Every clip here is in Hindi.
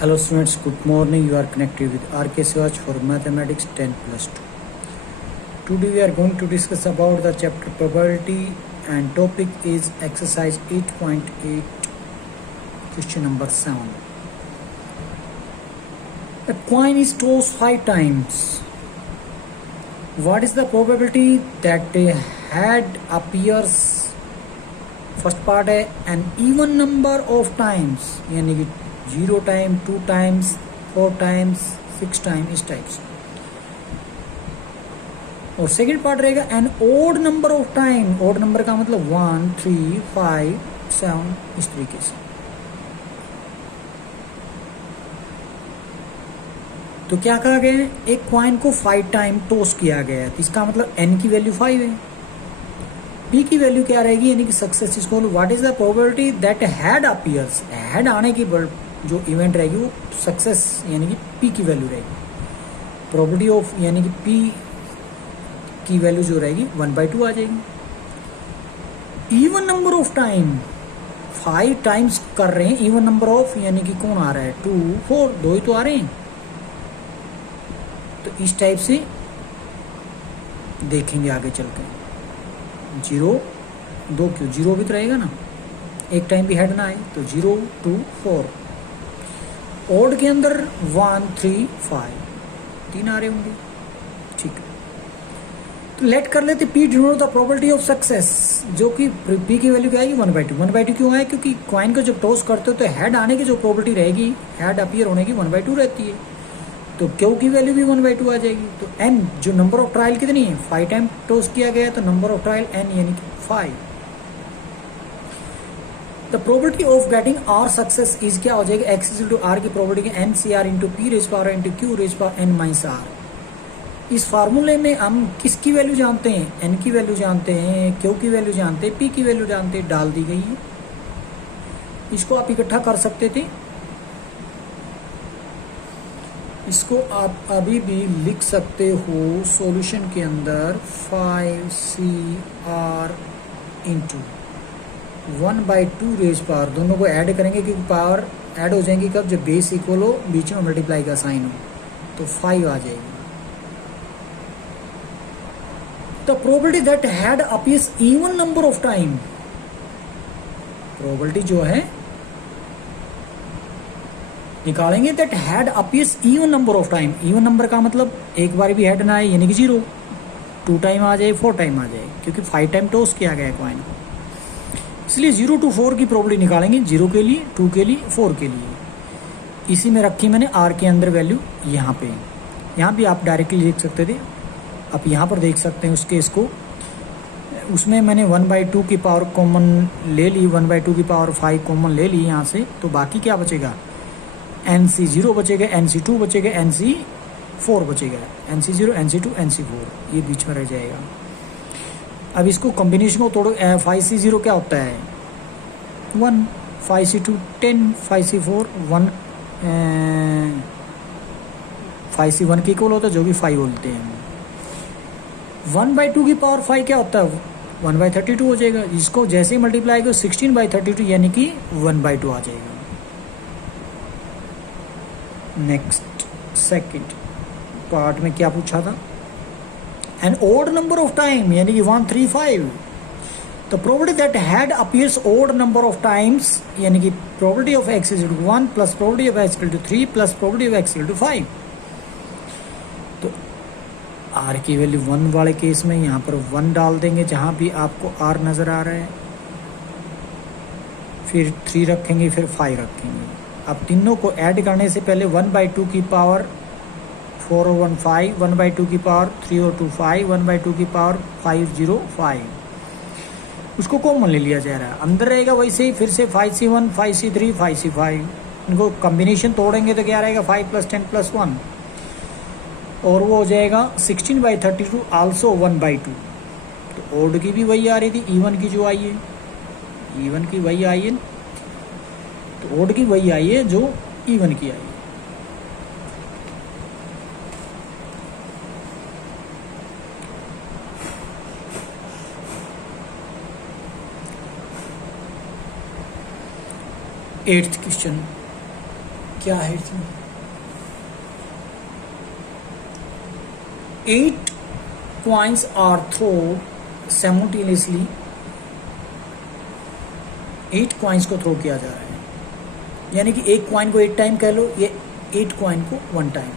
Hello students, good morning. You are connected with RK Swatch for Mathematics 10 plus 2. Today we are going to discuss about the chapter probability and topic is exercise 8.8 question number 7. A coin is tossed 5 times. What is the probability that a head appears? First part है an even number of times, यानी कि 0 टाइम 2 टाइम्स 4 टाइम्स 6 टाइम इस टाइप से। और सेकेंड पार्ट रहेगा an odd number of time. Odd number का मतलब 1 3 5 7 इस तरीके से। तो क्या कहा गया है, एक क्वाइन को 5 टाइम टॉस किया गया है, इसका मतलब एन की वैल्यू 5 है। पी की वैल्यू क्या रहेगी, यानी कि सक्सेस इसको what is the probability that head appears. Head आने की जो इवेंट रहेगी वो सक्सेस यानी कि पी की वैल्यू रहेगी। प्रोबेबिलिटी ऑफ यानी कि पी की वैल्यू जो रहेगी 1/2 आ जाएगी। Even number of time 5 times कर रहे हैं, इवन नंबर ऑफ यानी कि कौन आ रहा है 2 4 दो ही तो आ रहे हैं। तो इस टाइप से देखेंगे आगे चल के। 0 2 क्यों 0 भी तो रहेगा ना, एक टाइम भी हेड ना आए तो 0 2 4। ओड के अंदर 1 3 5 3 आ रहे होंगे, ठीक है। तो लेट कर लेते P denote the probability of success, जो कि पी की वैल्यू क्या आएगी 1/2। 1/2 क्यों आए, क्योंकि क्वाइन को जब टॉस करते हो तो हेड आने की जो प्रोबेबिलिटी रहेगी, हेड अपीयर होने की 1/2 रहती है, तो क्यू की वैल्यू भी 1/2 आ जाएगी। तो एन जो नंबर ऑफ ट्रायल कितनी है, 5 टाइम टॉस किया गया, तो नंबर ऑफ ट्रायल एन यानी कि 5। The probability of getting are success is क्या हो जाएगी, एक्स इज टू आर की probability n C R into P raise power into Q raise power N minus r. इस फार्मूले में हम किसकी वैल्यू जानते हैं, एन की वैल्यू जानते हैं, क्यू की वैल्यू जानते हैं, पी की वैल्यू जानते हैं, डाल दी गई है। इसको आप इकट्ठा कर सकते थे, इसको आप अभी भी लिख सकते हो सॉल्यूशन के अंदर 5CR इंटू 1/2 रेज पावर, दोनों को ऐड करेंगे क्योंकि पावर ऐड हो जाएंगी कब, जब बेस इक्वल हो, बीच में मल्टीप्लाई का साइन हो, तो 5 आ जाएगी। The probability that head appears even number of time, probability जो है निकालेंगे that head appears even number of time. Even number का मतलब एक बार भी हेड ना आए यानी कि 0, 2 टाइम आ जाए 4 टाइम आ जाए, क्योंकि 5 टाइम टॉस किया गया है क्वाइन को, इसलिए 0 to 4 की प्रोबेबिलिटी निकालेंगे, 0 के लिए 2 के लिए 4 के लिए। इसी में रखी मैंने आर के अंदर वैल्यू यहाँ पे, यहाँ भी आप डायरेक्टली देख सकते थे, आप यहाँ पर देख सकते हैं उसके इसको, उसमें मैंने 1/2 की पावर कॉमन ले ली, 1/2 की पावर 5 कॉमन ले ली यहाँ से, तो बाकी क्या बचेगा, NC0 बचेगा, NC2 बचेगा, NC4 बचेगा, NC0 NC2 NC4 ये बीच में रह जाएगा। अब इसको कॉम्बिनेशन को तोड़ो, 5C0 क्या होता है 1, 5C2 10, 5C4 1, 5C1 के इक्वल होता है जो कि 5 बोलते हैं। 1/2 की पावर 5 क्या होता है 1/32 हो जाएगा, इसको जैसे ही मल्टीप्लाई करो 16/32 यानी कि 1/2 आ जाएगा। नेक्स्ट सेकंड पार्ट में क्या पूछा था, n odd number of time यानी कि 1 3 5। तो probability that head appears odd number of times यानी कि probability of x is 1 plus probability of x 3 plus probability of x 5। तो आर की वैल्यू 1 वाले केस में यहाँ पर 1 डाल देंगे जहाँ भी आपको आर नजर आ रहा है, फिर 3 रखेंगे, फिर 5 रखेंगे। अब तीनों को ऐड करने से पहले 1/2 की पावर 4 और 1 5, 1/2 की पावर 3 और 2 5, 1/2 की पावर 5 0 5, उसको कॉमन ले लिया जा रहा है, अंदर रहेगा वैसे ही, फिर से 5C1 5C3 5C5, इनको कॉम्बिनेशन तोड़ेंगे तो क्या रहेगा 5 + 10 + 1, और वो हो जाएगा 16/32 आल्सो 1/2। तो ओड की भी वही आ रही थी, इवन की जो आई है, इवन की वही आई है, तो ओड की वही आई है जो इवन की आई है। एट्थ क्वेश्चन, क्या है इसमें, 8 coins are thrown simultaneously, 8 coins को थ्रो किया जा रहा है, यानी कि एक कॉइन को 8 टाइम कह लो, ये 8 कॉइन को 1 time.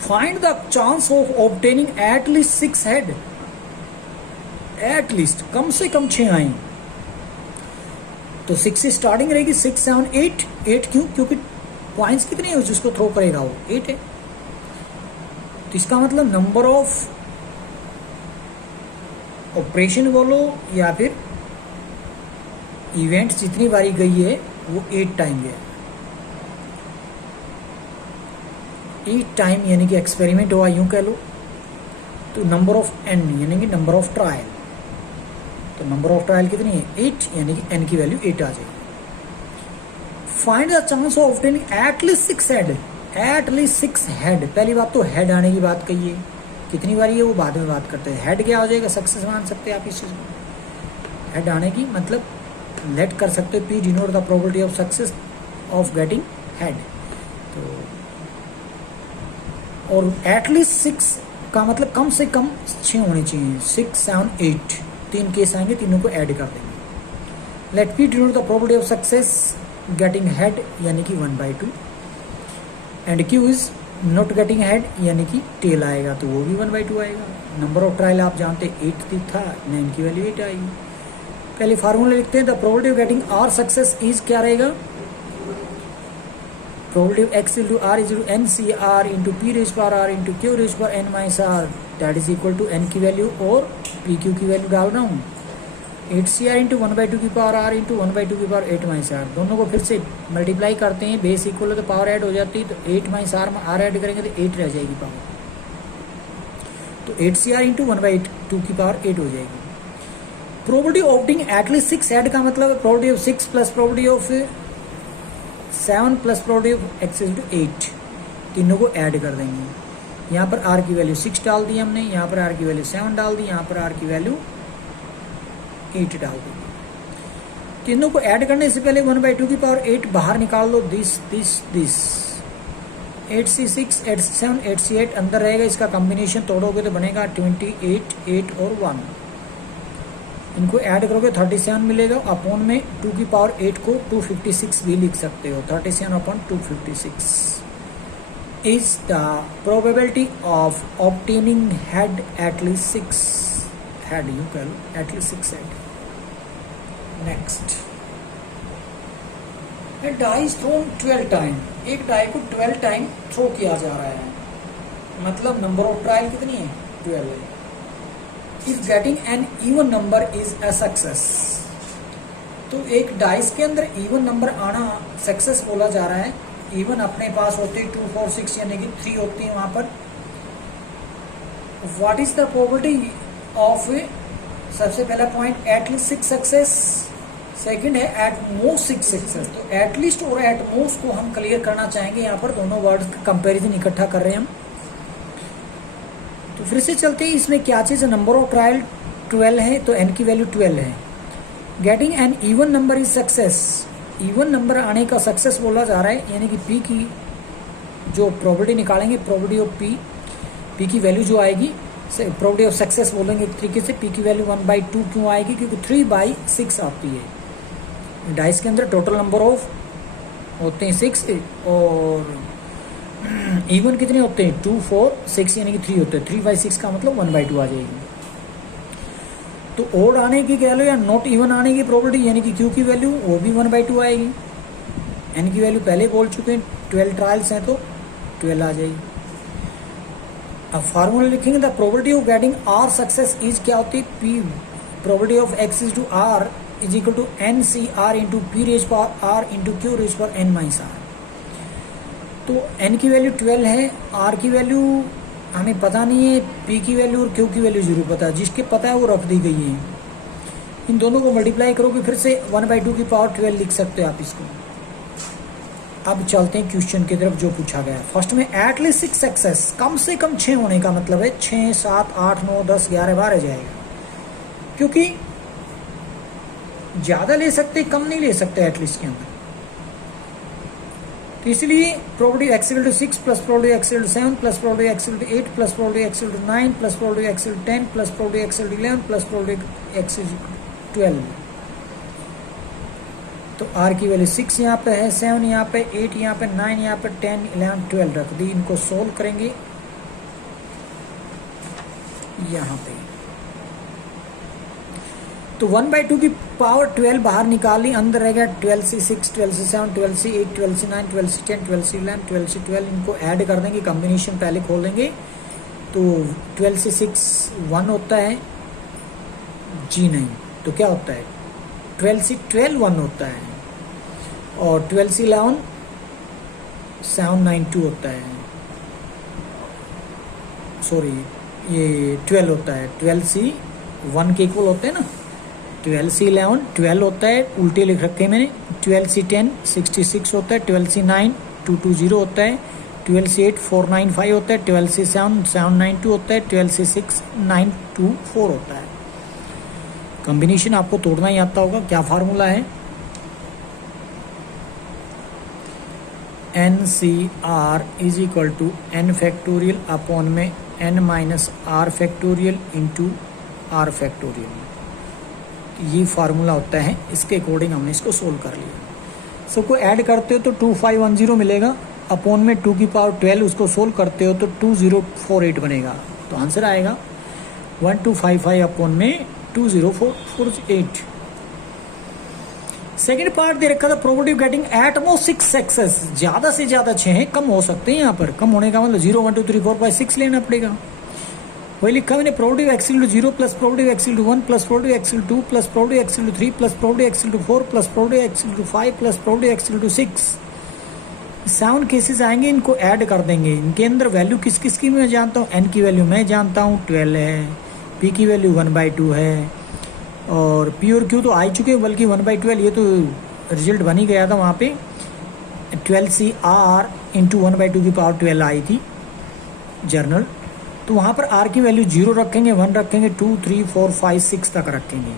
Find the chance of obtaining at least 6 head, at least कम से कम 6 आए, तो 6 से स्टार्टिंग रहेगी, 6 7 8, 8 क्यों, क्योंकि कॉइन्स कितने हैं जिसको थ्रो करेगा वो 8 है। तो इसका मतलब नंबर ऑफ ऑपरेशन बोलो या फिर इवेंट जितनी बारी गई है वो 8 टाइम गया, 8 टाइम यानी कि एक्सपेरिमेंट हुआ यूं कह लो। तो नंबर ऑफ एन यानी कि नंबर ऑफ ट्रायल, तो नंबर ऑफ ट्रायल कितनी है 8, यानी कि एन की वैल्यू 8 आ जाएगी। Find the chance of obtaining at least 6 head, at least 6 head, पहली बात तो हेड आने की बात कही है, कितनी बारी है वो बाद में बात करते हैं। हेड क्या हो जाएगा, सक्सेस मान सकते हैं आप इस चीज को, हेड आने की मतलब लेट कर सकते हो, P denote the probability of success of getting head. तो और एटलीस्ट 6 का मतलब कम से कम 6 होने चाहिए, 6 7 8, 3 केस आएंगे, तीनों को ऐड कर देंगे। Let P denote the probability of success getting head यानी कि 1/2, and q is not getting head यानी कि टेल आएगा तो वो भी 1/2 आएगा। नंबर ऑफ ट्रायल आप जानते 8 था, 9 की वैल्यू 8 आएगी। पहले फार्मूला लिखते हैं, the probability of getting are success is क्या रहेगा, probability of x into r is n C R into P raise power are into Q raise power N minus r, that is equal to n की वैल्यू और पी क्यू की वैल्यू डाल रहा हूँ, 8 CR इंटू 1/2 की पावर आर इंटू 1/2 की पावर 8 माइनस आर, दोनों को फिर से मल्टीप्लाई करते हैं, बेस इक्वल है तो पावर ऐड हो जाती है, तो 8 माइनस आर में आर ऐड करेंगे तो 8 रह जाएगी पावर, तो 8 CR इंटू 1/2 की पावर 8 हो जाएगी। Probability of obtaining at least 6 head का मतलब है probability of 6 plus probability of 7 plus probability of x into 8, तीनों को ऐड कर देंगे। यहाँ पर आर की वैल्यू 6 डाल दी हमने, यहाँ पर आर की वैल्यू 7 डाल दी, यहाँ पर आर की वैल्यू 8 डाल दी। तीनों को ऐड करने से पहले 1/2 की पावर 8 बाहर निकाल लो, दिस 8C6 8C7 8C8 अंदर रहेगा, इसका कॉम्बिनेशन तोड़ोगे तो बनेगा 28 8 और 1, इनको ऐड करोगे 37 मिलेगा, अपॉन में 2 की पावर 8 को 256 भी लिख सकते हो, 37 upon 256 is the probability of obtaining head at least 6 head, you कह लो at least 6 head. Next, a die is thrown 12 time, एक डाई को 12 टाइम थ्रो किया जा रहा है, मतलब नंबर ऑफ ट्रायल कितनी है 12 है। If getting an even number is a success, तो एक डाइस के अंदर इवन नंबर आना सक्सेस बोला जा रहा है। इवन अपने पास होते 2 4 6 यानी कि 3 होती है वहां पर। What is the probability of, सबसे पहला पॉइंट एटलीस्ट 6 सक्सेस, सेकंड है एट मोस्ट 6 सक्सेस। तो एटलीस्ट और एट मोस्ट को हम क्लियर करना चाहेंगे, यहाँ पर दोनों वर्ड्स का कंपैरिजन इकट्ठा कर रहे हैं हम। तो फिर से चलते हैं, इसमें क्या चीज़ है, नंबर ऑफ ट्रायल 12 है तो एन की वैल्यू 12 है। Getting an even number is success, even number आने का सक्सेस बोला जा रहा है, यानी कि पी की जो प्रोबेबिलिटी निकालेंगे, प्रोबेबिलिटी ऑफ पी की वैल्यू जो आएगी, प्रोबेबिलिटी ऑफ सक्सेस बोलेंगे एक तरीके से, पी की वैल्यू 1/2 क्यों आएगी, क्योंकि 3/6 आती है। डाइस के अंदर टोटल नंबर ऑफ होते हैं 6 और इवन कितने होते हैं 2 4 6 यानी कि 3 होते हैं, 3/6 का मतलब 1/2 आ जाएगी। तो ओड आने की कह लो या नॉट इवन आने की प्रोबेबिलिटी यानी कि क्यू की वैल्यू वो भी 1/2 आएगी। एन की वैल्यू पहले बोल चुके हैं, 12 ट्रायल्स हैं तो 12 आ जाएगी। अब फार्मूला लिखेंगे, the probability of getting are success is क्या होती है, p probability of x is to are is equal to N C R into P raise power are into Q raise power N minus r. तो एन की वैल्यू 12 है, आर की वैल्यू हमें पता नहीं है, पी की वैल्यू और क्यू की वैल्यू जरूर पता है, जिसके पता है वो रख दी गई है। इन दोनों को मल्टीप्लाई करोगे फिर से 1/2 की पावर 12 लिख सकते हो आप इसको। अब चलते हैं क्वेश्चन की तरफ जो पूछा गया। फर्स्ट में एटलीस्ट 6 सक्सेस, कम से कम 6 होने का मतलब है 6 7 8 9 10 11 12 जाएगा, क्योंकि ज़्यादा ले सकते, कम नहीं ले सकते एटलीस्ट के अंदर। तो इसलिए probability x equal to 6 plus probability x equal to 7 plus probability x equal to 8 plus probability x equal to 9 plus probability x equal to 10 plus probability x equal to 11 plus probability x equal to 12। तो r की वैल्यू 6 यहाँ पे है, 7 यहाँ पे, 8 यहाँ पे, 9 यहाँ पे, 10 11 12 रख दी। इनको सोल्व करेंगे यहाँ पे, तो 1/2 की पावर 12 बाहर निकाली, अंदर रह गया 12 से 6, 12 से 7, 12 से 8, 12 से 9, 12 से 10, 12 से 11, 12 से 12। इनको ऐड कर देंगे, कॉम्बिनेशन पहले खोल देंगे। तो 12 से 6 1 होता है जी, नहीं तो क्या होता है 12 से 12 1 होता है, और 12 से 11 792 होता है, सॉरी ये 12 होता है। 12 से 1 के इक्वल होते हैं ना, 12 से 11 12 होता है, उल्टे लिख रखे हैं मैंने। 12 से 10 66 होता है, 12 से 9 220 होता है, 12 से 8 495 होता है, 12 से 7 792 होता है, 12 से 6 924 होता है। कॉम्बिनेशन आपको तोड़ना ही आता होगा। क्या फार्मूला है, NCR is equal to n factorial upon में n minus r factorial into r factorial. ये फार्मूला होता है, इसके अकॉर्डिंग हमने इसको सोल्व कर लिया। सबको ऐड करते हो तो 2510 मिलेगा, अपॉन में 2 की पावर 12 उसको सोल्व करते हो तो 2048 बनेगा। तो आंसर आएगा 1255 अपॉन में 2048। सेकेंड पार्ट दे रखा था probability of getting at most 6 success. ज्यादा से ज्यादा 6 हैं, कम हो सकते हैं। यहाँ पर कम होने का मतलब 0 1 2 3 4 5 6 लेना पड़ेगा। वही लिखा मैंने, probability x equal to 0 plus probability x equal to 1 plus probability x equal to 2 plus probability x equal to 3 plus probability x equal to 4 plus probability x equal to 5 plus probability x equal to 6। 7 cases आएंगे, इनको ऐड कर देंगे। इनके अंदर वैल्यू किस किस की मैं जानता हूँ, n की वैल्यू मैं जानता हूँ 12 है, p की वैल्यू 1/2 है, और p और q तो आ ही चुके हैं, बल्कि 1/12 ये तो रिजल्ट बन ही गया था वहाँ पे। 12CR इंटू 1/2 की पावर 12 आई थी जर्नल। तो वहाँ पर r की वैल्यू 0 रखेंगे, 1 रखेंगे, 2 3 4 5 6 तक रखेंगे।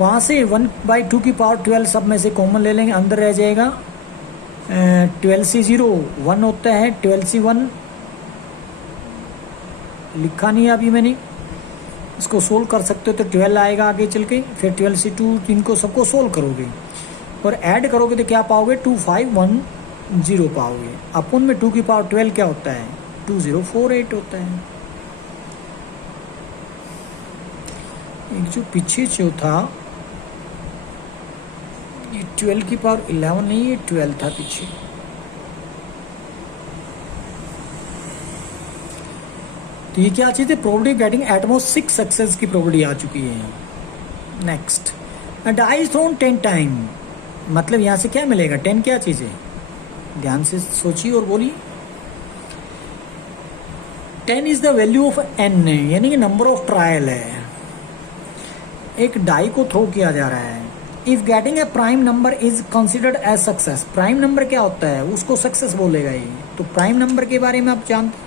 वहाँ से 1/2 की पावर 12 सब में से कॉमन ले लेंगे, अंदर रह जाएगा 12 से 0 1 होता है, 12 से 1 लिखा नहीं है अभी मैंने, इसको सोल्व कर सकते हो तो 12 आएगा आगे चल के। फिर 12 से 2, इनको सबको सोल्व करोगे और ऐड करोगे तो क्या पाओगे 2510 पाओगे। अपन में 2 की पावर 12 क्या होता है 2048 होता है। एक जो पीछे जो था ये 12 की पावर 11 नहीं, ये 12 था पीछे। तो ये क्या चीज़ है, प्रोबेबिलिटी गेटिंग एटमोस्ट 6 सक्सेस की प्रोबेबिलिटी आ चुकी है। Next, die is thrown 10 time, मतलब यहाँ से क्या मिलेगा 10 क्या चीज़ है, ध्यान से सोचिए और बोलिए। 10 is the value of n, यानी कि नंबर ऑफ ट्रायल है। एक डाई को थ्रो किया जा रहा है। If getting a prime number is considered as success, prime number क्या होता है उसको सक्सेस बोलेगा ये। तो प्राइम नंबर के बारे में आप जानते,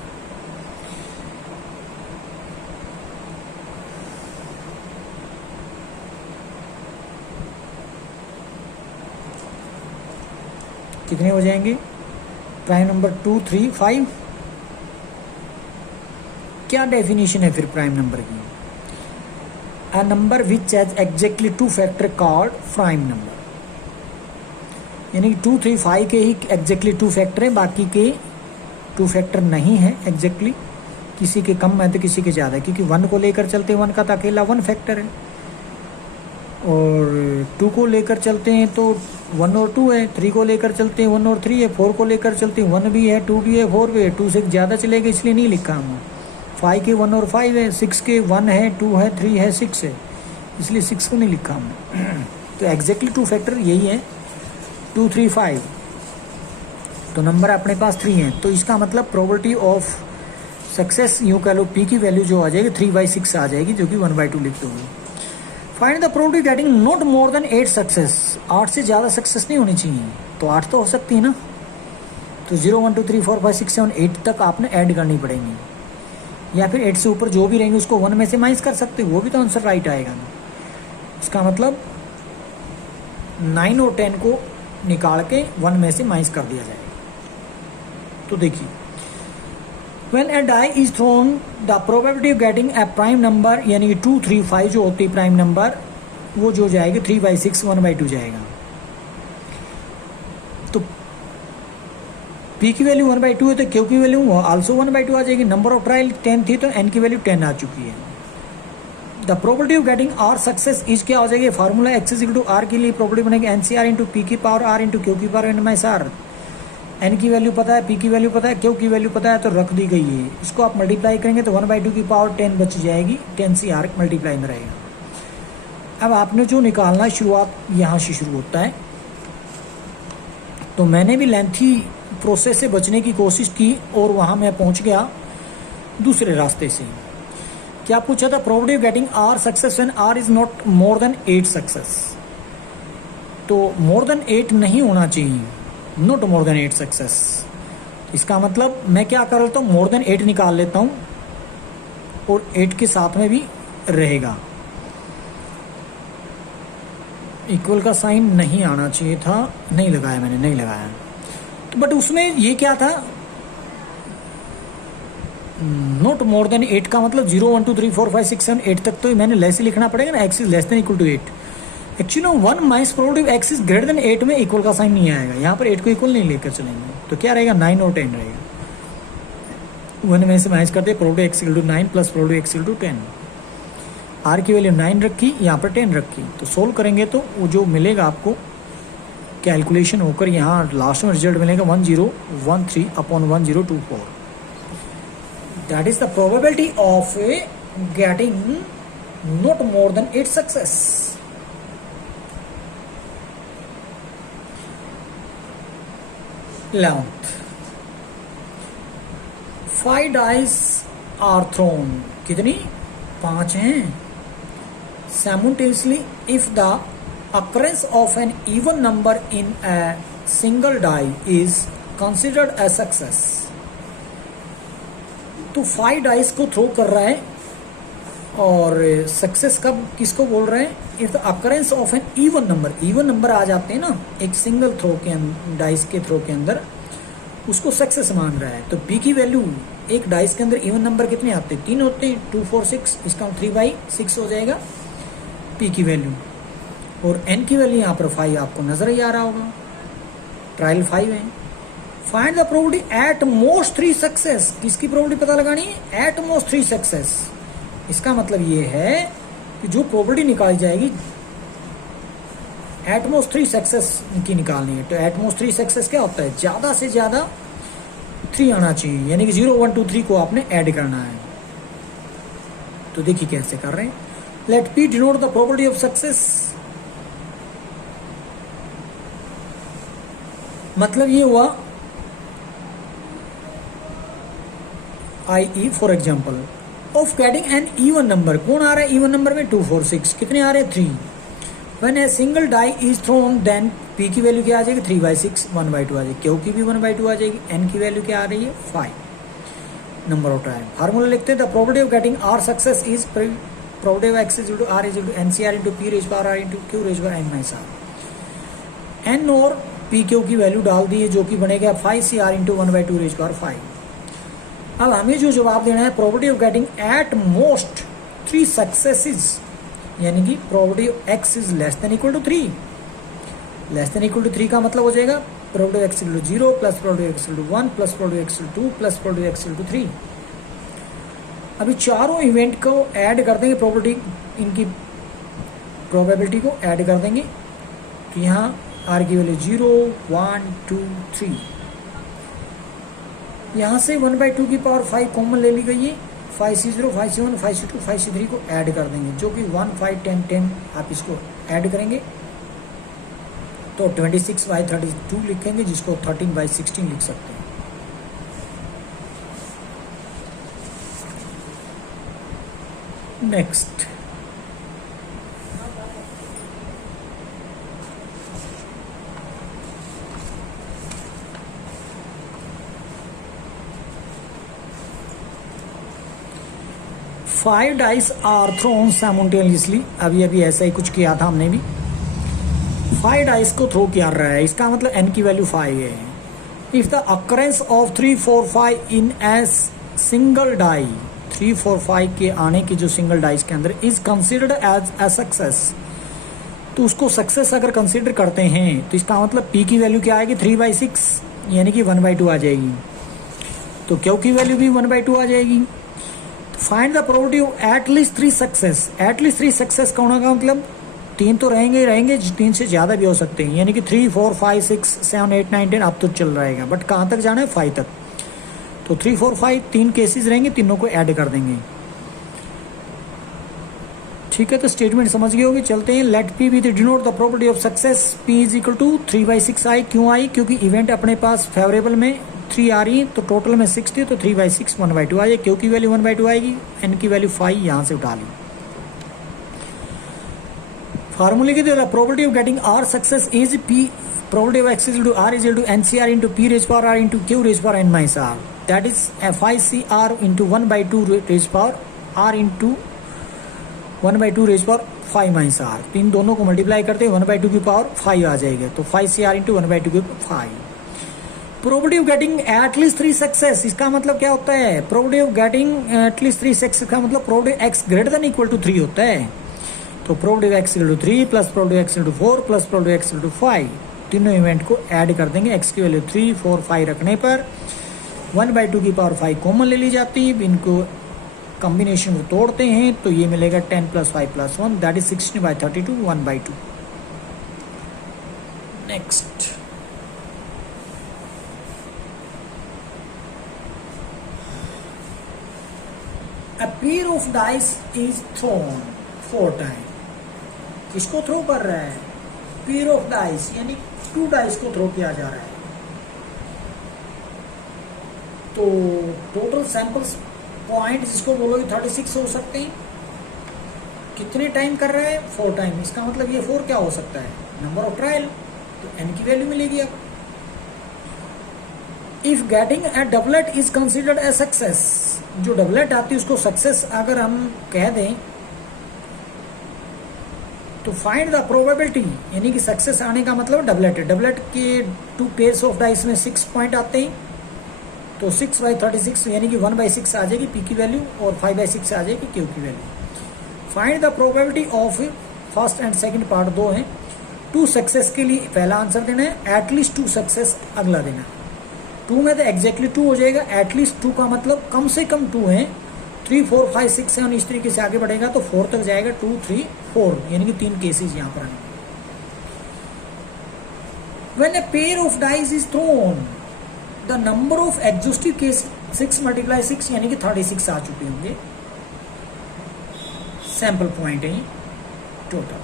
कितने हो जाएंगे प्राइम नंबर 2 3 5। क्या डेफिनेशन है फिर प्राइम नंबर की, a number which has exactly 2 factor called prime number. यानी कि 2 3 5 के ही एग्जैक्टली 2 फैक्टर है, बाकी के 2 फैक्टर नहीं है एग्जैक्टली। किसी के कम है तो किसी के ज़्यादा है, क्योंकि 1 को लेकर चलते हैं 1 का तो अकेला 1 फैक्टर है, और 2 को लेकर चलते हैं तो 1 और 2 है, 3 को लेकर चलते हैं 1 और 3 है, 4 को लेकर चलते हैं 1 भी है 2 भी है 4 भी है। 2 से ज़्यादा चलेगा इसलिए नहीं लिखा हम। 5 के 1 और 5 है, 6 के 1 है 2 है 3 है 6 है, इसलिए 6 को नहीं लिखा हमने। तो एग्जैक्टली 2 फैक्टर यही है 2 3 5। तो नंबर अपने पास 3 है, तो इसका मतलब प्रोबेबिलिटी ऑफ सक्सेस यूँ कह लो p की वैल्यू जो आ जाएगी 3/6 आ जाएगी, जो कि 1/2 लिख दोगे। Find the probability getting not more than 8 success, 8 से ज़्यादा सक्सेस नहीं होनी चाहिए। तो 8 तो हो सकती है ना, तो 0 1 2 3 4 5 6 7 8 तक आपने ऐड करनी पड़ेंगी, या फिर 8 से ऊपर जो भी रहेंगे उसको 1 में से माइनस कर सकते हो, वो भी तो आंसर राइट आएगा ना। इसका मतलब 9 और 10 को निकाल के 1 में से माइनस कर दिया जाएगा। तो देखिए, when a die is thrown the probability of getting a prime number यानी कि 2 3 5 जो होती है प्राइम नंबर, वो जो जाएगी 3/6 1/2 जाएगा। तो P की वैल्यू 1/2 है तो Q की वैल्यू आल्सो 1/2 आ जाएगी। नंबर ऑफ ट्रायल 10 थी तो N की वैल्यू 10 आ चुकी है। The probability of getting are success is क्या हो जाएगी, formula x is equal to r के लिए प्रोबेबिलिटी बनेगी NCR इंटू पी की पावर आर इंटू क्यू की पावर n/r। एन की वैल्यू पता है, पी की वैल्यू पता है, क्यू की वैल्यू पता है, तो रख दी गई है। इसको आप मल्टीप्लाई करेंगे तो 1/2 की पावर 10 बच जाएगी, 10 मल्टीप्लाई में रहेगा। अब आपने जो निकालना है शुरुआत यहाँ से शुरू होता है। तो मैंने भी लेंथी प्रोसेस से बचने की कोशिश की और वहाँ मैं पहुँच गया दूसरे रास्ते से। क्या पूछा था, probability of getting are success when r is not more than 8 success. तो मोर देन 8 नहीं होना चाहिए, नॉट मोर देन 8 सक्सेस। इसका मतलब मैं क्या कर लेता हूँ, मोर देन 8 निकाल लेता हूँ और 8 के साथ में भी रहेगा। इक्वल का साइन नहीं आना चाहिए था, नहीं लगाया मैंने, नहीं लगाया। तो बट उसमें ये क्या था, नॉट मोर देन 8 का मतलब 0 1 2 3 4 5 6 7 8 तक तो मैंने लेस ही लिखना पड़ेगा ना, x is less than equal to 8। Actually 1 minus probability x is greater than 8 में इक्वल का साइन नहीं आएगा। यहाँ पर 8 को इक्वल नहीं लेकर चलेंगे, तो क्या रहेगा 9 और 10 रहेगा। 1 में से माइनस करते probability x equal to 9 plus probability x equal to 10। r की वैल्यू 9 रखी, यहाँ पर 10 रखी, तो सोल्व करेंगे तो वो जो मिलेगा आपको कैलकुलेशन होकर यहाँ लास्ट में रिजल्ट मिलेगा 1013/1024। That is the probability of getting not more than 8 success. Eleventh, 5 dice are thrown, कितनी 5 हैं, simultaneously if the occurrence of an even number in a single die is considered a success। तो 5 डाइस को थ्रो कर रहा है और सक्सेस कब किसको बोल रहे हैं, if the occurrence of an even number, even number आ जाते हैं ना एक सिंगल थ्रो के डाइस के थ्रो के अंदर, उसको सक्सेस मान रहा है। तो पी की वैल्यू एक डाइस के अंदर इवन नंबर कितने आते हैं, 3 होते हैं, 2 4 6, इसका 3/6 हो जाएगा पी की वैल्यू। और एन की वैल्यू यहाँ पर 5 आपको नजर ही आ रहा होगा, ट्रायल 5 है। Find the probability at most 3 success, किसकी प्रोबेबिलिटी पता लगानी है, एट मोस्ट 3 सक्सेस। इसका मतलब ये है कि जो प्रोबेबिलिटी निकाली जाएगी एटमोस्ट 3 सक्सेस की निकालनी है। तो एटमोस्ट 3 सक्सेस क्या होता है, ज्यादा से ज्यादा 3 आना चाहिए, यानी कि 0 1 2 3 को आपने ऐड करना है। तो देखिए कैसे कर रहे हैं। Let P denote the probability of success, मतलब ये हुआ I for example of getting an even number. कौन आ रहा है इवन नंबर में, 2 4 6, कितने आ रहे हैं 3। When a single die is thrown then p की वैल्यू क्या आ जाएगी 3/6 1/2 आ जाएगी, क्यू की भी 1/2 आ जाएगी, एन की वैल्यू क्या आ रही है 5, नंबर ऑफ ट्रायल। फार्मूला लिखते हैं, the probability of getting are success is probability of x is equal to are is equal to NCR into P raise power are into Q raise power n-r। N और पी क्यू की वैल्यू डाल दी है जो कि बनेगा 5CR इंटू 1/2 रेज पावर 5। अब हमें जो जवाब देना है, probability of getting at most 3 successes, यानी कि probability of x is less than equal to 3। Less than equal to 3 का मतलब हो जाएगा probability of x equal to 0 plus probability of x equal to 1 plus probability of x equal to 2 plus probability of x equal to 3। अभी चारों इवेंट को ऐड कर देंगे, प्रोबेबिलिटी इनकी प्रोबेबिलिटी को ऐड कर देंगे। तो यहाँ r की वैल्यू 0 1 2 3, यहाँ से 1/2 की पावर 5 कॉमन ले ली गई है, 5C0 5C1 5C2 5C3 को ऐड कर देंगे, जो कि 1 5 10 10 आप इसको ऐड करेंगे तो 26/32 लिखेंगे, जिसको 13/16 लिख सकते हैं। Next, five dice are thrown simultaneously. अभी ऐसा ही कुछ किया था हमने भी। 5 डाइस को थ्रो किया रहा है, इसका मतलब n की वैल्यू 5 है। If the occurrence of 3 4 5 in as single die, 3 4 5 के आने की जो सिंगल डाइस के अंदर is considered as a success, तो उसको सक्सेस अगर कंसिडर करते हैं तो इसका मतलब p की वैल्यू क्या आएगी 3/6 यानी कि 1/2 आ जाएगी, तो q की वैल्यू भी 1/2 आ जाएगी। Find the probability of at least 3 success, at least 3 success का होने का मतलब 3 तो रहेंगे ही रहेंगे, 3 से ज़्यादा भी हो सकते हैं, यानी कि 3 4 5 6 7 8 9 10 अब तो चल रहेगा, बट कहाँ तक जाना है 5 तक। तो 3 4 5 3 केसेस रहेंगे, तीनों को ऐड कर देंगे। ठीक है, तो स्टेटमेंट समझ गए होगे। चलते हैं। Let p be denote the probability of success, p is equal to 3/6 आई। क्यों आई? क्योंकि इवेंट अपने पास फेवरेबल में 3 आ रही है, तो टोटल में 6 थी, तो 3/6 1/2 आई। क्यू की वैल्यू 1/2 आएगी, एन की वैल्यू 5 यहाँ से उठा ली। फार्मूले की तरह probability of getting are success is p, probability of x is to are is to N C R into P raise power are into Q raise power N minus r, that is FICR into 1/2 raise power are into 1/2 raise power 5 minus r. तो इन दोनों को मल्टीप्लाई करते हैं 1/2 की पावर 5 आ जाएगा, तो 5CR इंटू 1/2 की 5। Probability of getting at least 3 success, इसका मतलब क्या होता है? Probability of getting at least 3 success का मतलब probability x greater than equal to 3 होता है। तो probability x equal to 3 plus probability x equal to 4 plus probability x equal to 5, तीनों इवेंट को ऐड कर देंगे। एक्स की वैल्यू 3 4 5 रखने पर 1/2 की पावर 5 कॉमन ले ली जाती है, इनको कॉम्बिनेशन को तोड़ते हैं तो ये मिलेगा 10 + 5 + 1 that is 16/32 1/2। Next, A pair of dice is thrown 4 times. किसको थ्रो कर रहा है? पेयर ऑफ डाइस, यानी 2 डाइस को थ्रो किया जा रहा है। तो टोटल सैंपल्स पॉइंट जिसको बोलोगे 36 हो सकते हैं। कितने टाइम कर रहा है? 4 टाइम। इसका मतलब ये 4 क्या हो सकता है? नंबर ऑफ ट्रायल, तो n की वैल्यू मिलेगी। अब if getting A doublet is considered a success, जो डबलेट आती है उसको सक्सेस अगर हम कह दें तो फाइंड द प्रोबेबिलिटी, यानी कि सक्सेस आने का मतलब डबलेट है। डबलेट के 2 पेयर्स ऑफ डाइस में 6 पॉइंट आते हैं, तो 6/36 यानी कि 1/6 आ जाएगी पी की वैल्यू और 5/6 आ जाएगी क्यू की value. Find the probability of first and second part 2 है। 2 सक्सेस के लिए पहला आंसर देना है, एटलीस्ट 2 सक्सेस अगला देना है। 2 में तो एग्जैक्टली 2 हो जाएगा, एटलीस्ट 2 का मतलब कम से कम 2 है। 3 4 5 6 7 इस तरीके से आगे बढ़ेगा तो 4 तक जाएगा, 2 3 4 यानी कि 3 केसेस यहाँ पर आएंगे। When a pair of dice is thrown, the number of exhaustive case 6 × 6 यानी कि 36 आ चुके होंगे। सैंपल पॉइंट है total.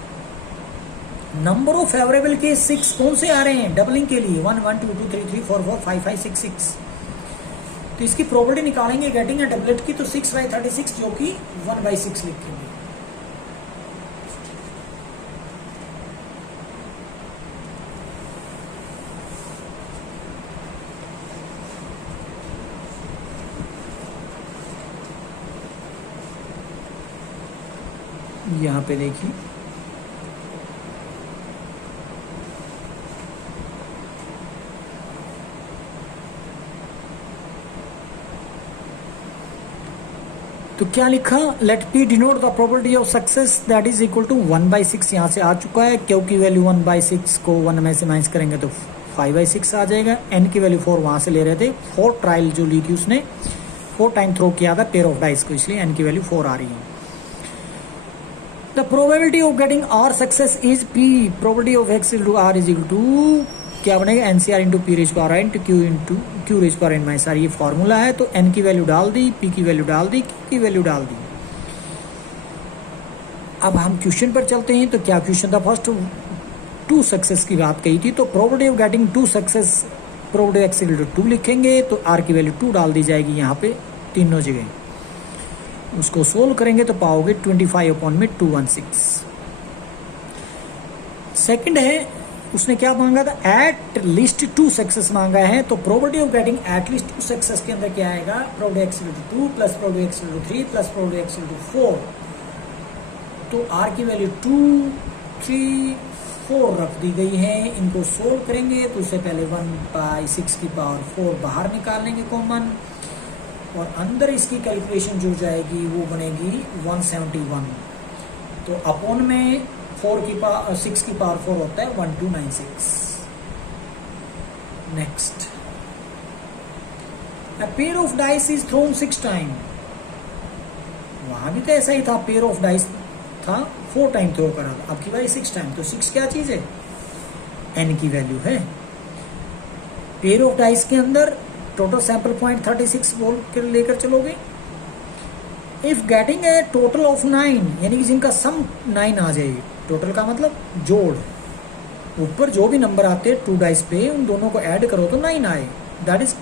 Number of favourable case 6 कौन से आ रहे हैं डबलिंग के लिए? 1 1 2 2 3 3 4 4 5 5 6 6। तो इसकी प्रोबेबिलिटी निकालेंगे गेटिंग ए डबलेट की, तो 6/36 जो कि 1/6 लिखेंगे। यहाँ पे देखिए तो क्या लिखा? Let P denote the probability of success that is equal to 1/6 यहाँ से आ चुका है। क्यू की वैल्यू 1/6 को 1 में से माइनस करेंगे तो 5/6 आ जाएगा। एन की वैल्यू 4 वहाँ से ले रहे थे, 4 ट्रायल जो ली थी उसने 4 टाइम थ्रो किया था पेयर ऑफ डाइस को, इसलिए एन की वैल्यू 4 आ रही है। The probability of getting are success is p, probability of x equal to are is equal to क्या बनेगा? NCR into P raise power into Q raise power n minus r. ये फॉर्मूला है, तो n की वैल्यू डाल दी, p की वैल्यू डाल दी, q की वैल्यू डाल दी। अब हम क्वेश्चन पर चलते हैं। तो क्या क्वेश्चन था? फर्स्ट 2 सक्सेस की बात कही थी, तो probability of getting 2 success, probability x equal to 2 लिखेंगे, तो r की वैल्यू 2 डाल दी जाएगी यहाँ पे तीनों जगह। उसको सोल्व करेंगे तो पाओगे 25/216। सेकंड है, उसने क्या मांगा था? एट लिस्ट 2 सक्सेस मांगा है, तो probability of getting at least 2 success के अंदर क्या आएगा? Probability x equal to 2 plus probability x equal to 3 plus probability x equal to 4। तो आर की वैल्यू 2 3 4 रख दी गई है, इनको सोल्व करेंगे तो उससे पहले 1/6 बाहर निकाल लेंगे कॉमन, और अंदर इसकी कैलकुलेशन जो जाएगी वो बनेगी 171। तो अपॉन में 6 की पावर 4 होता है 1296। Next, A pair of dice is thrown 6 times। वहां भी तो ऐसा ही था, पेयर ऑफ डाइस था 4 टाइम थ्रो करा था, अब की बारी 6 टाइम। तो 6 क्या चीज है? n की वैल्यू है। पेयर ऑफ डाइस के अंदर टोटल सैंपल पॉइंट 36 बोल कर लेकर चलोगे। If getting A total of 9, यानी कि जिनका सम 9 आ जाए, टोटल का मतलब जोड़, ऊपर जो भी नंबर आते हैं 2 डाइस पे उन दोनों को ऐड करो तो 9 आए, that is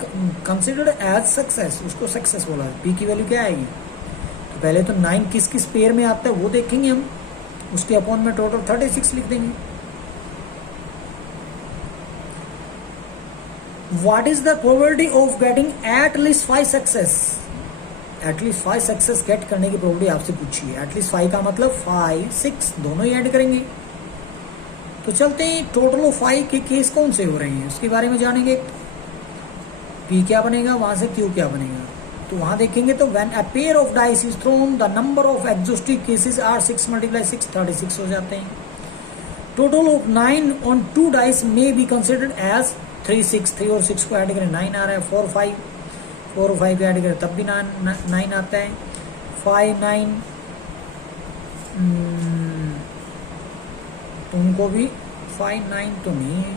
considered as success, उसको सक्सेस बोला। पी की वैल्यू क्या आएगी? तो पहले तो 9 किस किस पेयर में आता है वो देखेंगे हम, उसके अपॉन में टोटल 36 लिख देंगे। What is the probability of getting at least 5 success? At least 5 success get करने की प्रोबेबिलिटी आपसे पूछी है। एटलीस्ट 5 का मतलब 5, 6 दोनों ही ऐड करेंगे। तो चलते हैं टोटल ऑफ 5 के केस कौन से हो रहे हैं उसके बारे में जानेंगे। पी क्या बनेगा, वहां से क्यू क्या बनेगा। तो वहां देखेंगे तो when a pair of dice is thrown the number of exhaustive cases are 6 × 6 36 हो जाते हैं। Total of 9 on 2 dice may be considered as 3 6, 3 और 6 को ऐड करें 9 आ रहा है। 4 और 5 ऐड करें तब भी 9 आता है। 5 9 तुमको भी 5 9 तो नहीं है,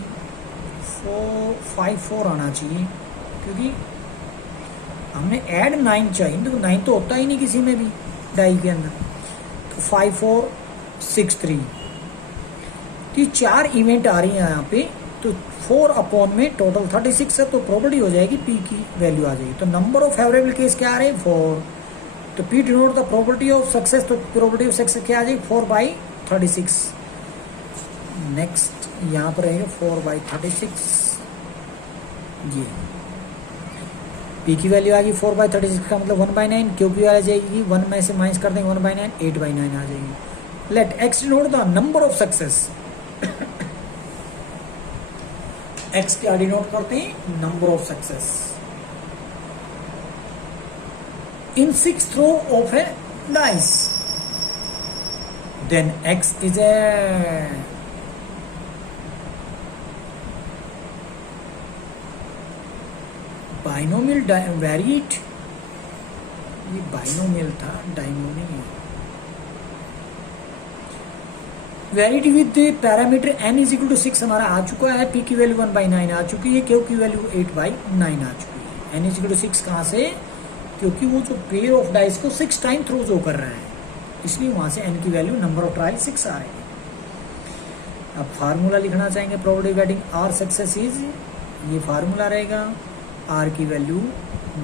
5 4 आना चाहिए, क्योंकि हमने ऐड 9 चाहिए, तो 9 तो होता ही नहीं किसी में भी डाई के अंदर। तो 5 4 6 3, तो 4 इवेंट आ रही है यहाँ पे। तो 4 अपॉन में टोटल 36 है, तो प्रोबेबिलिटी हो जाएगी पी की वैल्यू आ जाएगी। तो नंबर ऑफ फेवरेबल केस क्या आ रहे हैं 4, तो P denote the probability of success, तो प्रोबेबिलिटी ऑफ सक्सेस क्या आ जाएगी 4/36। नेक्स्ट यहाँ पर रहेगा 4/36, ये पी की वैल्यू आ गई 4/36 का मतलब 1/9। क्यू की आ जाएगी 1 में से माइनस कर देंगे 1/9, 8/9 आ जाएगी। Let x denote the number of success. X क्या डिनोट करते हैं? Number of success in 6 throw of a dice, then x is a binomial variate. ये बाइनोमियल था, डाइनो नहीं है। Variate with parameter n is equal to 6 हमारा आ चुका है। पी की वैल्यू 1/9 आ चुकी है, क्यू की वैल्यू 8/9 आ चुकी है। n इज इक्वल टू 6 कहाँ से? क्योंकि वो जो पेयर ऑफ डाइस को 6 टाइम थ्रो जो कर रहा है, इसलिए वहां से n की वैल्यू नंबर ऑफ ट्रायल 6 आ रही है। अब फार्मूला लिखना चाहेंगे probability getting are success is, ये फार्मूला रहेगा। आर की वैल्यू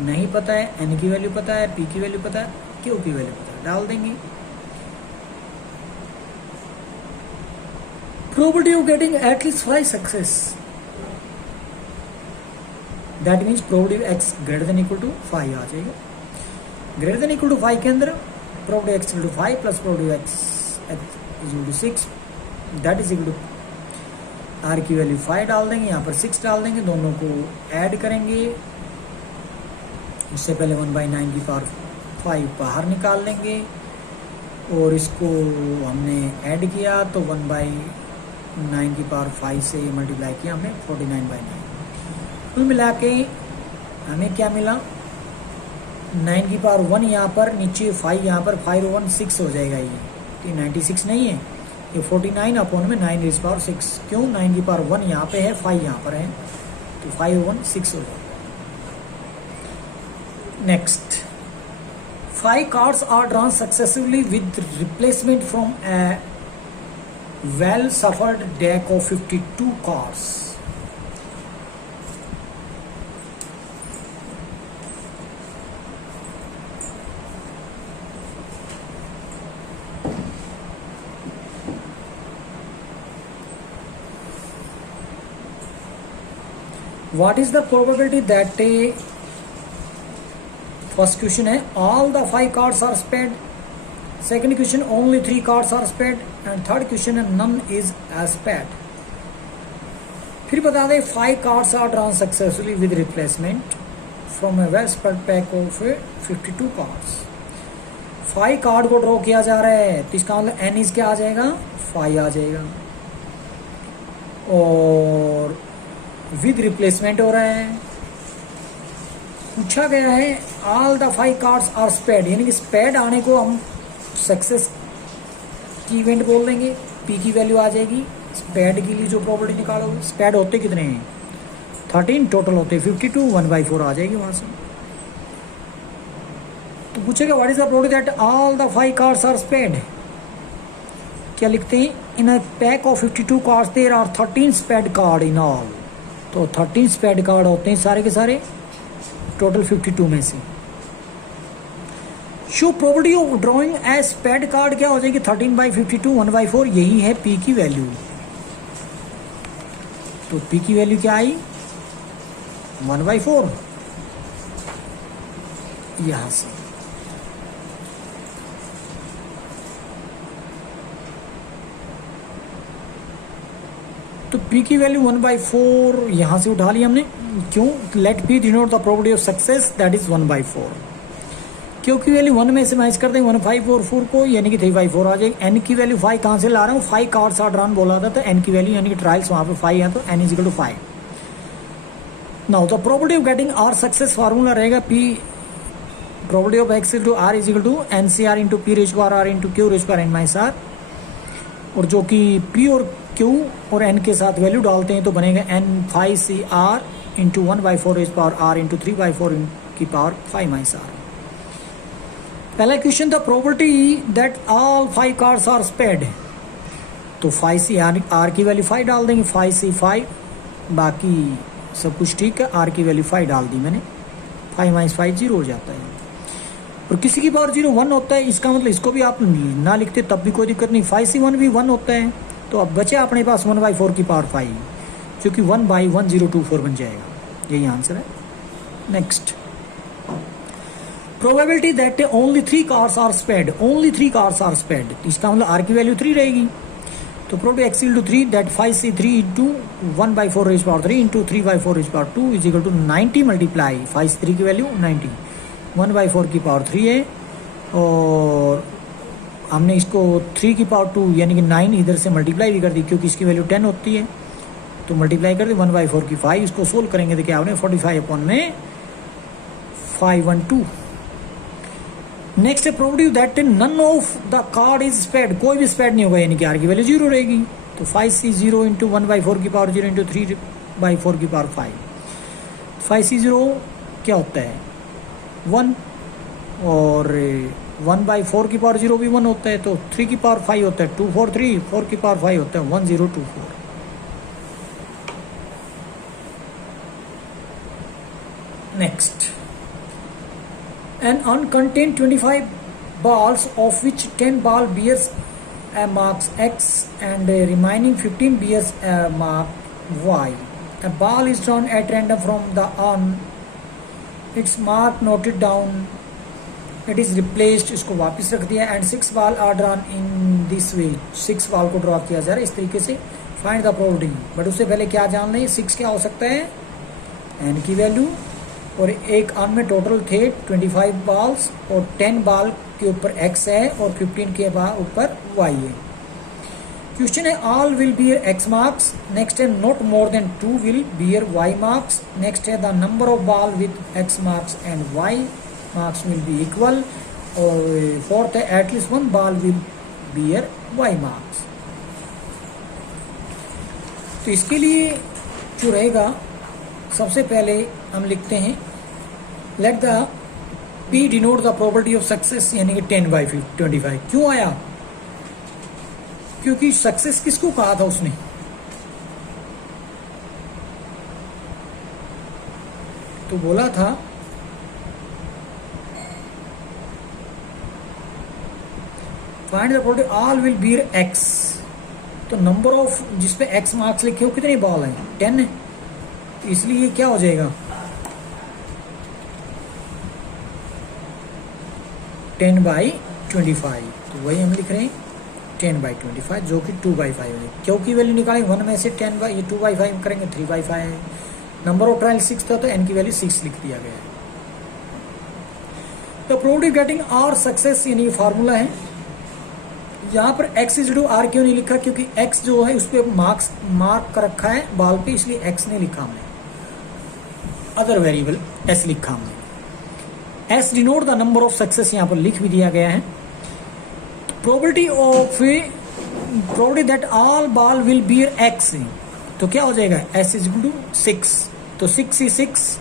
नहीं पता है, एन की वैल्यू पता है, पी की वैल्यू पता है, क्यू की वैल्यू पता है, डाल देंगे। Probability of getting at least 5 success, that means probability x greater than equal to 5 आ जाएगा। ग्रेटर देन इक्वल टू 5 के अंदर probability x equal to 5 plus probability x is equal to 6, that is equal to r की वैल्यू 5 डाल देंगे, यहाँ पर 6 डाल देंगे, दोनों को ऐड करेंगे। उससे पहले 1/9 की पावर 5 बाहर निकाल लेंगे, और इसको हमने ऐड किया तो 1/9 की पावर 5 से मल्टीप्लाई किया हमने 49/9। कुल मिला के हमें क्या मिला? 9 की पावर 1 यहाँ पर, नीचे 5 यहाँ पर, 5 और 1 6 हो जाएगा। ये 96 नहीं है, ये 49 अपॉन में 9 रेज़ पावर 6। क्यों? 9 की पावर 1 यहाँ पे है, 5 यहाँ पर है, तो 5 और 1 6 हो जाएगा। Next, 5 cards are drawn successively with replacement from a well shuffled deck of 52 cards. What is the probability that first question है all the 5 cards are sped, second question only 3 cards are sped, and third question है नन इज एज पैड। फिर बता दें 5 cards are drawn successfully with replacement from a well spread pack of 52 cards. 5 card को ड्रॉ किया जा रहा है तो इसका मतलब एन इज क्या आ जाएगा 5 आ जाएगा, और विद रिप्लेसमेंट हो रहा है। पूछा गया है all the 5 cards are spade, यानी कि स्पेड आने को हम सक्सेस की इवेंट बोल देंगे, पी की वैल्यू आ जाएगी। स्पेड के लिए जो प्रॉपर्टी निकालोगे, स्पेड होते कितने हैं 13, टोटल होते 52, 1/4 आ जाएगी वहां से। तो पूछेगा what is the property that all the 5 cards are spade. क्या लिखते हैं in a pack of 52 cards there are 13 spade card in all. तो 13 स्पेड कार्ड होते हैं सारे के सारे टोटल 52 में से। Show property of drawing as spade card क्या हो जाएगी 13/52, 1/4, यही है पी की वैल्यू। तो पी की वैल्यू क्या आई 1/4 यहां से। तो पी की वैल्यू 1/4 यहां से उठा लिया हमने, क्यों let P denote the property of success that is 1/4। क्योंकि वैल्यू 1 में से मैच कर देंगे 1, 5 और 4 को, यानी कि 3/4 आ जाएगी। एन की वैल्यू 5 कहां से ला रहा हूँ 5 कार्ड्स आर ड्रॉन बोला था, तो एन की वैल्यू यानी कि ट्रायल्स वहां पे 5 है तो N is equal to 5। Now the property of getting are success formula रहेगा P property of X to are is equal to N C R into P raise power are into Q raise power N minus R, और जो कि पी और क्यू और एन के साथ वैल्यू डालते हैं तो बनेगा n 5 C are into 1/4 raise power are into 3/4 की पावर 5 माइनस आर। पहला क्वेश्चन था property that all 5 cards are spade, तो 5 सी आर की वैल्यू 5 डाल देंगे, 5 सी 5, बाकी सब कुछ ठीक है। आर की वैल्यू 5 डाल दी मैंने, 5 माइनस 5 0 हो जाता है, और किसी की पावर 0 1 होता है, इसका मतलब इसको भी आप ना लिखते तब भी कोई दिक्कत नहीं। 5 सी 1 भी 1 होता है, तो अब बचे अपने पास 1/4 की पावर 5, जो कि 1/1024 बन जाएगा, यही आंसर है। Next probability that only 3 cards are spade, only 3 cards are spade, इसका मतलब आर की वैल्यू 3 रहेगी। तो probability x equal to 3 that 5c3 into 1/4 raise power 3 into 3/4 raise power 2 is equal to 90 multiply 5c3 की वैल्यू 90, 1/4 की पावर 3 है, और हमने इसको 3 की पावर 2 यानी कि 9 इधर से मल्टीप्लाई भी कर दी, क्योंकि इसकी वैल्यू 10 होती है, तो मल्टीप्लाई कर दी 1/4 की 5। इसको सोल्व करेंगे तो क्या आपने 45 अपॉन में 512। नेक्स्ट है probability that none of the card is spade, कोई भी स्पेड नहीं होगा, यानी कि आर की वैल्यू 0 रहेगी। तो 5c0 इंटू 1/4 की पावर 0 इंटू 3/4 की पावर 5, 5c0 क्या होता है 1, और 1/4 की पावर 0 भी 1 होता है, तो 3 की पावर 5 होता है 243, 4 की पावर 5 होता है 1024। Next an uncontained 25 balls of which 10 ball bears a marks X and remaining 15 bears a mark Y. A ball is drawn at random from the on, its mark noted down, it is replaced, इसको वापस रख दिया, and 6 ball are drawn in this way, 6 ball को ड्रॉ किया जा रहा है इस तरीके से। फाइंड द प्रोबेबिलिटी, बट उससे पहले क्या जान लें 6 क्या हो सकता है एन की वैल्यू, और एक आर्म में टोटल थे 25 बॉल्स, और 10 बॉल के ऊपर एक्स है और 15 के ऊपर वाई है। क्वेश्चन है all will bear X marks, next है not more than 2 will bear Y marks, next है the number of ball with X marks and Y marks will be equal, और फोर्थ है at least 1 ball will bear Y marks. तो इसके लिए जो रहेगा सबसे पहले हम लिखते हैं let the P denote the probability of success, यानी कि 10/25। क्यों आया, क्योंकि सक्सेस किसको कहा था उसने, तो बोला था find the probability all will bear x, तो नंबर ऑफ जिसपे एक्स मार्क्स लिखे हो कितने बॉल हैं 10 है, इसलिए क्या हो जाएगा 10/25, तो वही हम लिख रहे हैं 10/25 जो कि 2/5 है। क्योंकि वैल्यू निकालेंगे 1 में से 2/5 करेंगे 3/5 है। नंबर ऑफ ट्रायल 6 था तो n की वैल्यू 6 लिख दिया गया है। तो प्रोबेबिलिटी गेटिंग आर सक्सेस यानी फार्मूला है। यहाँ पर x इज टू आर क्यों नहीं लिखा, क्योंकि x जो है उस पर मार्क कर रखा है बाल पे, इसलिए x नहीं लिखा हमने, अदर वेरिएबल s लिखा हमने। s denote the number of success यहाँ पर लिख भी दिया गया है। Probability that all ball will bear x, तो क्या हो जाएगा s इज टू 6, तो 6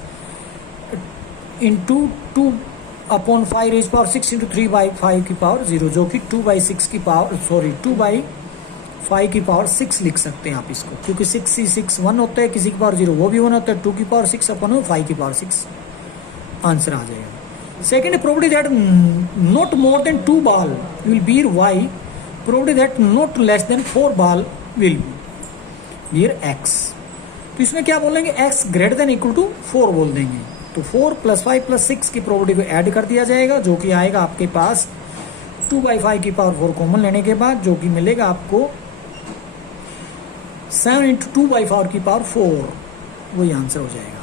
इंटू 2/5 रेज पावर 6 इंटू 3/5 की पावर 0 जो कि 2/6 की पावर 2/5 की पावर 6 लिख सकते हैं आप इसको, क्योंकि 6 1 होता है, किसी की पावर 0 वो भी 1 होता है, 2 की पावर 6 अपन 5 की पावर 6 आंसर आ जाएगा। Second probability that not more than 2 ball will bear y, probability that not less than 4 ball will bear x। तो इसमें क्या बोलेंगे x greater than equal to 4 बोल देंगे, तो 4 + 5 + 6 की प्रोबेबिलिटी को ऐड कर दिया जाएगा जो कि आएगा आपके पास 2/5 की पावर 4 कॉमन लेने के बाद, जो कि मिलेगा आपको 7 इंटू 2/4 की पावर 4, वही आंसर हो जाएगा।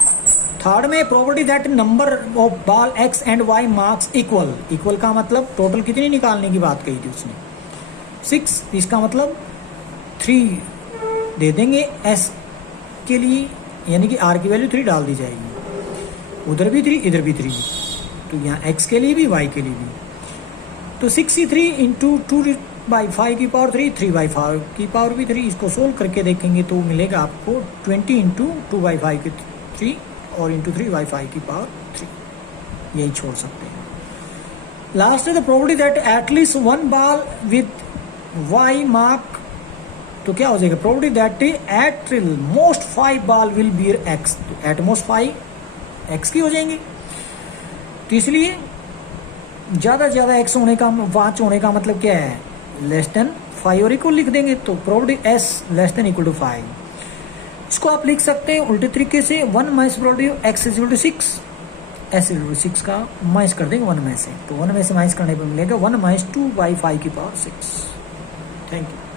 थर्ड में probability that number of ball x and y marks equal का मतलब टोटल कितनी निकालने की बात कही थी उसने 6, इसका मतलब 3 दे देंगे s के लिए, यानी कि r की वैल्यू 3 डाल दी जाएगी, उधर भी 3 इधर भी 3, तो यहाँ x के लिए भी y के लिए भी, तो 63 इंटू 2/5 की पावर 3, 3/5 की पावर भी 3, इसको सोल्व करके देखेंगे तो मिलेगा आपको 20 इंटू 2/5 की 3 और इंटू 3/5 की पावर 3, यही छोड़ सकते हैं। लास्ट है the probability that at least 1 ball with y mark, तो क्या हो जाएगा probability that at most 5 ball will bear x, तो एट मोस्ट 5 x की हो जाएंगे, तो इसलिए ज्यादा से ज्यादा x होने का 5 होने का मतलब क्या है लेस देन 5 और इक्वल लिख देंगे, तो probability s less than equal to 5। इसको आप लिख सकते हैं उल्टे तरीके से 1 minus probability x is to 6, s is to 6 का माइनस कर देंगे 1 में से, तो 1 में से माइनस करने पर मिलेगा 1 - 2/5 की पावर 6। Thank you.